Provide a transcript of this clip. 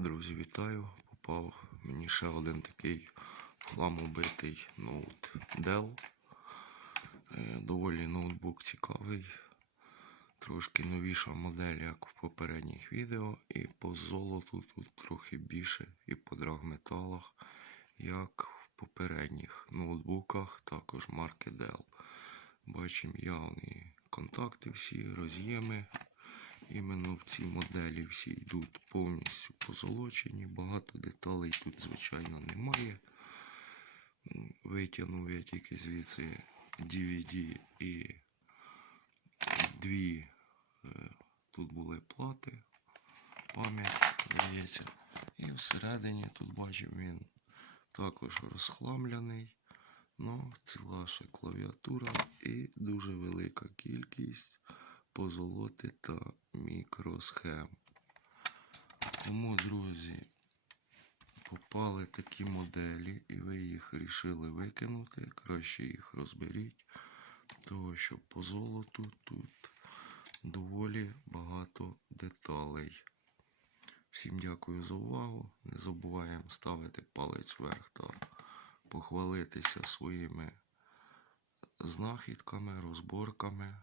Друзі, вітаю! Попав мені ще один такий в хлам убитий ноут Dell. Е, Доволі ноутбук цікавий. Трошки новіша модель, як в попередніх відео. І по золоту тут трохи більше, і по драгметалах, як в попередніх ноутбуках, також марки Dell. Бачимо явні контакти всі, роз'єми. Іменно в цій моделі всі йдуть повністю позолочені. Багато деталей тут, звичайно, немає. Витягнув я тільки звідси DVD і дві е, тут були плати, пам'ять, здається. І всередині тут бачив він також розхламлений. Ну, ціла ще клавіатура і дуже велика кількість позолоти та мікросхем. Тому, друзі, попали такі моделі, і ви їх вирішили викинути. Краще їх розберіть, тому що по золоту тут доволі багато деталей. Всім дякую за увагу. Не забуваємо ставити палець вверх та похвалитися своїми знахідками, розборками.